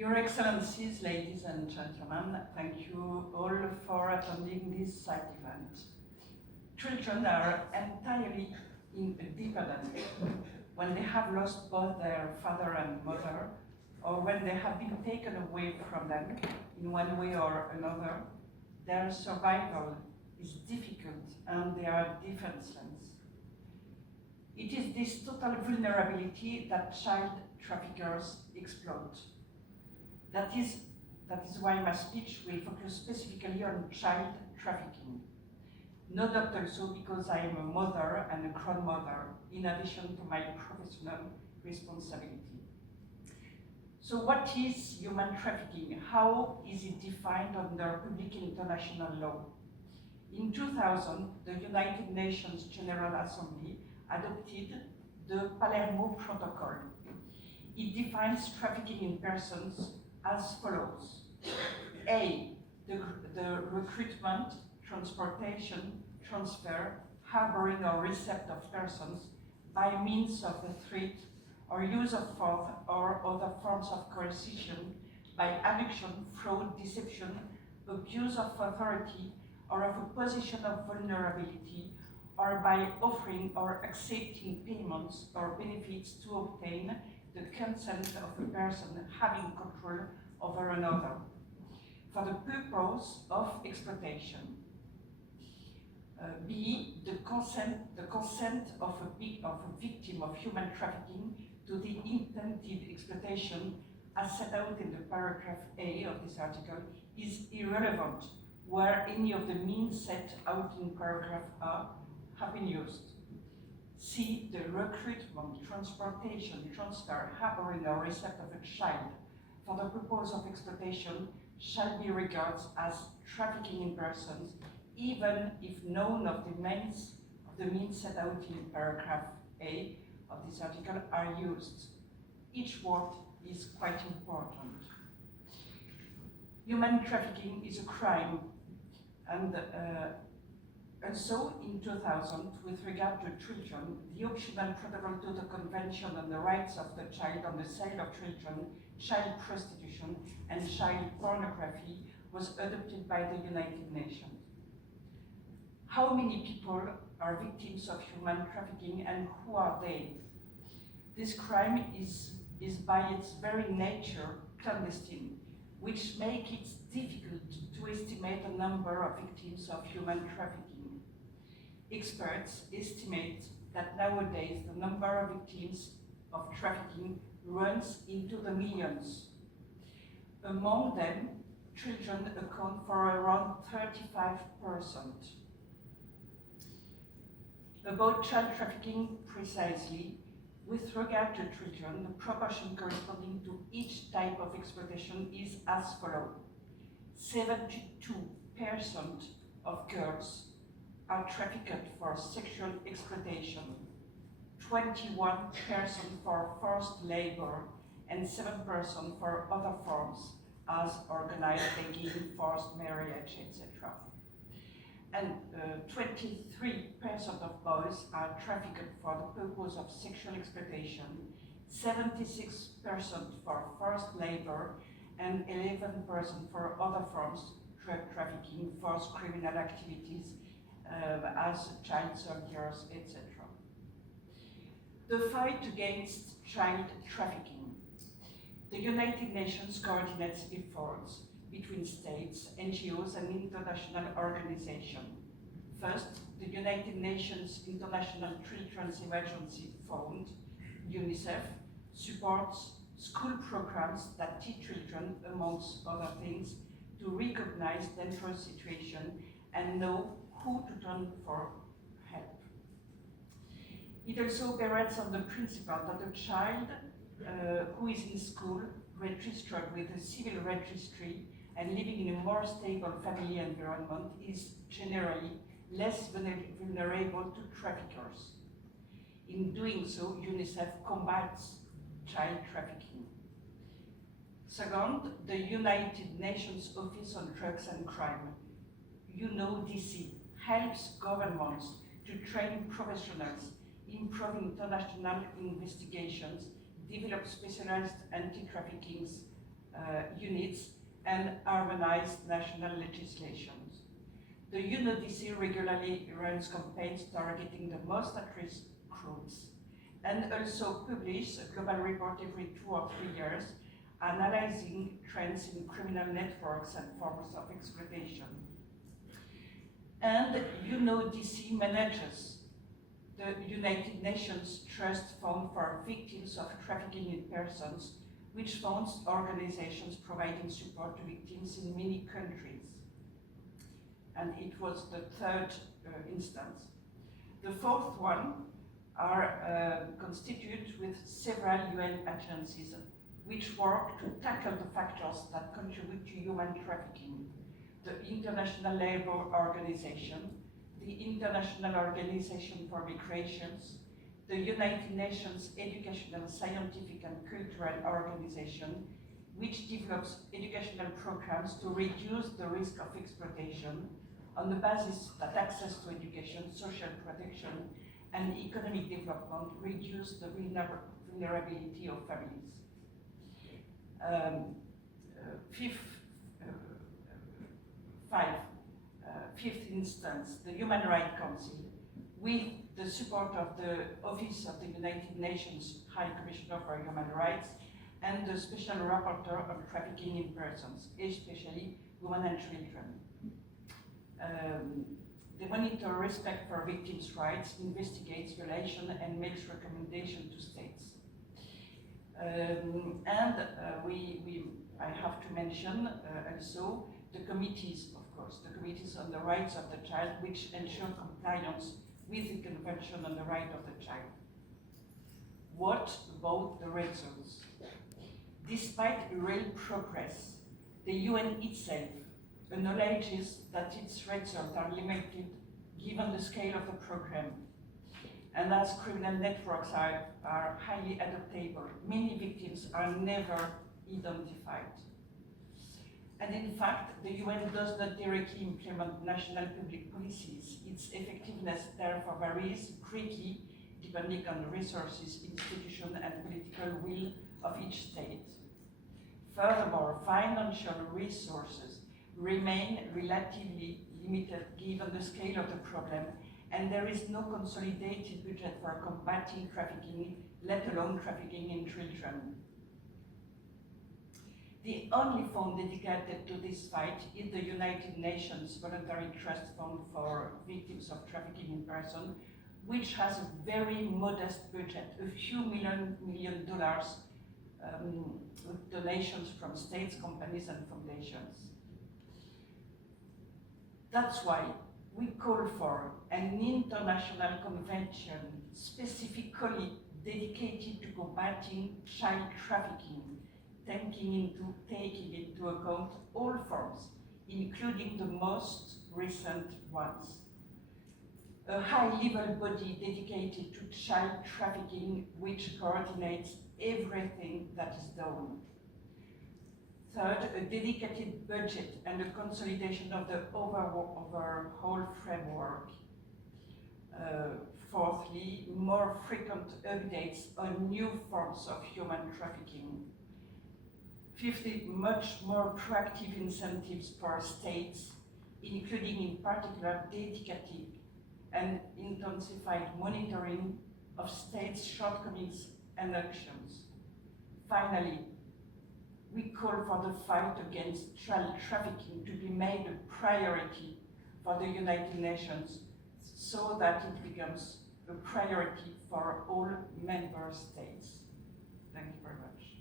Your Excellencies, ladies and gentlemen, thank you all for attending this side event. Children are entirely independent when they have lost both their father and mother, or when they have been taken away from them in one way or another. Their survival is difficult and they are defenseless. It is this total vulnerability that child traffickers exploit. That is why my speech will focus specifically on child trafficking. No doubt also because I am a mother and a grandmother, in addition to my professional responsibility. So what is human trafficking? How is it defined under public international law? In 2000, the United Nations General Assembly adopted the Palermo Protocol. It defines trafficking in persons as follows. A, the recruitment, transportation, transfer, harboring or reception of persons by means of the threat or use of force or other forms of coercion by abduction, fraud, deception, abuse of authority or of a position of vulnerability, or by offering or accepting payments or benefits to obtain the consent of a person having control over another for the purpose of exploitation. B, the consent of a victim of human trafficking to the intended exploitation as set out in the paragraph A of this article is irrelevant where any of the means set out in paragraph A have been used. C, the recruitment, transportation, transfer, harboring or reception of a child for the purpose of exploitation shall be regarded as trafficking in persons, even if none of the means set out in paragraph A of this article are used. Each word is quite important. Human trafficking is a crime, and also in 2000, with regard to children, the optional protocol to the Convention on the Rights of the Child on the Sale of Children, Child Prostitution, and Child Pornography was adopted by the United Nations. How many people are victims of human trafficking and who are they? This crime is by its very nature clandestine, which makes it difficult to estimate the number of victims of human trafficking. Experts estimate that nowadays the number of victims of trafficking runs into the millions. Among them, children account for around 35%. About child trafficking precisely, with regard to children, the proportion corresponding to each type of exploitation is as follows. 72% of girls are trafficked for sexual exploitation, 21% for forced labor, and 7% for other forms as organized begging, forced marriage, etc. And 23% of boys are trafficked for the purpose of sexual exploitation, 76% for forced labor, and 11% for other forms, drug trafficking, forced criminal activities, as child soldiers, etc. The fight against child trafficking. The United Nations coordinates efforts between states, NGOs, and international organizations. First, the United Nations International Children's Emergency Fund, UNICEF, supports school programs that teach children, amongst other things, to recognize dangerous situations and know who to turn for help. It also operates on the principle that a child who is in school, registered with a civil registry, and living in a more stable family environment is generally less vulnerable to traffickers. In doing so, UNICEF combats child trafficking. Second, the United Nations Office on Drugs and Crime, UNODC, helps governments to train professionals, improve international investigations, develop specialized anti-trafficking units and harmonized national legislations. The UNODC regularly runs campaigns targeting the most at-risk groups and also publish a global report every 2 or 3 years analyzing trends in criminal networks and forms of exploitation. And UNODC manages the United Nations Trust Fund for Victims of Trafficking in Persons, which funds organizations providing support to victims in many countries. And it was the third instance. The fourth one are constituted with several UN agencies which work to tackle the factors that contribute to human trafficking. The International Labour Organization, the International Organization for Migrations, the United Nations Educational, Scientific and Cultural Organization, which develops educational programs to reduce the risk of exploitation on the basis that access to education, social protection, and economic development reduce the vulnerability of families. Fifth instance, the Human Rights Council, with the support of the Office of the United Nations High Commissioner for Human Rights and the Special Rapporteur on Trafficking in Persons, especially women and children. They monitor respect for victims' rights, investigates violation, and makes recommendations to states. I have to mention also the committees, of course, the committees on the rights of the child, which ensure compliance with the Convention on the Right of the Child. What about the results? Despite real progress, the UN itself acknowledges that its results are limited given the scale of the program. And as criminal networks are highly adaptable, many victims are never identified. And in fact, the UN does not directly implement national public policies. Its effectiveness therefore varies greatly depending on the resources, institution, and political will of each state. Furthermore, financial resources remain relatively limited given the scale of the problem, and there is no consolidated budget for combating trafficking, let alone trafficking in children. The only fund dedicated to this fight is the United Nations Voluntary Trust Fund for Victims of Trafficking in Persons, which has a very modest budget, a few million dollars, with donations from states, companies, and foundations. That's why we call for an international convention specifically dedicated to combating child trafficking, taking into account all forms, including the most recent ones. A high-level body dedicated to child trafficking which coordinates everything that is done. Third, a dedicated budget and a consolidation of the overall framework. Fourthly, more frequent updates on new forms of human trafficking. Fifthly, much more proactive incentives for states, including in particular dedicated and intensified monitoring of states' shortcomings and actions. Finally, we call for the fight against child trafficking to be made a priority for the United Nations so that it becomes a priority for all member states. Thank you very much.